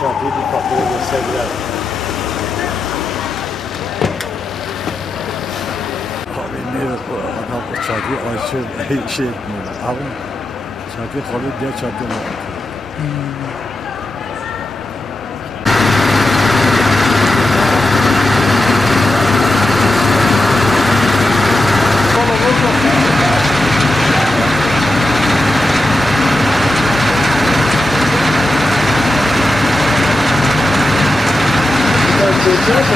çarpıyı bir kapıya gösterdiler. Abi ne adam o çarpıyı açıyor, şey etmiyor. Abi çarpıyı kalıyor, diğer çarpıyı kapatıyor. Geçerse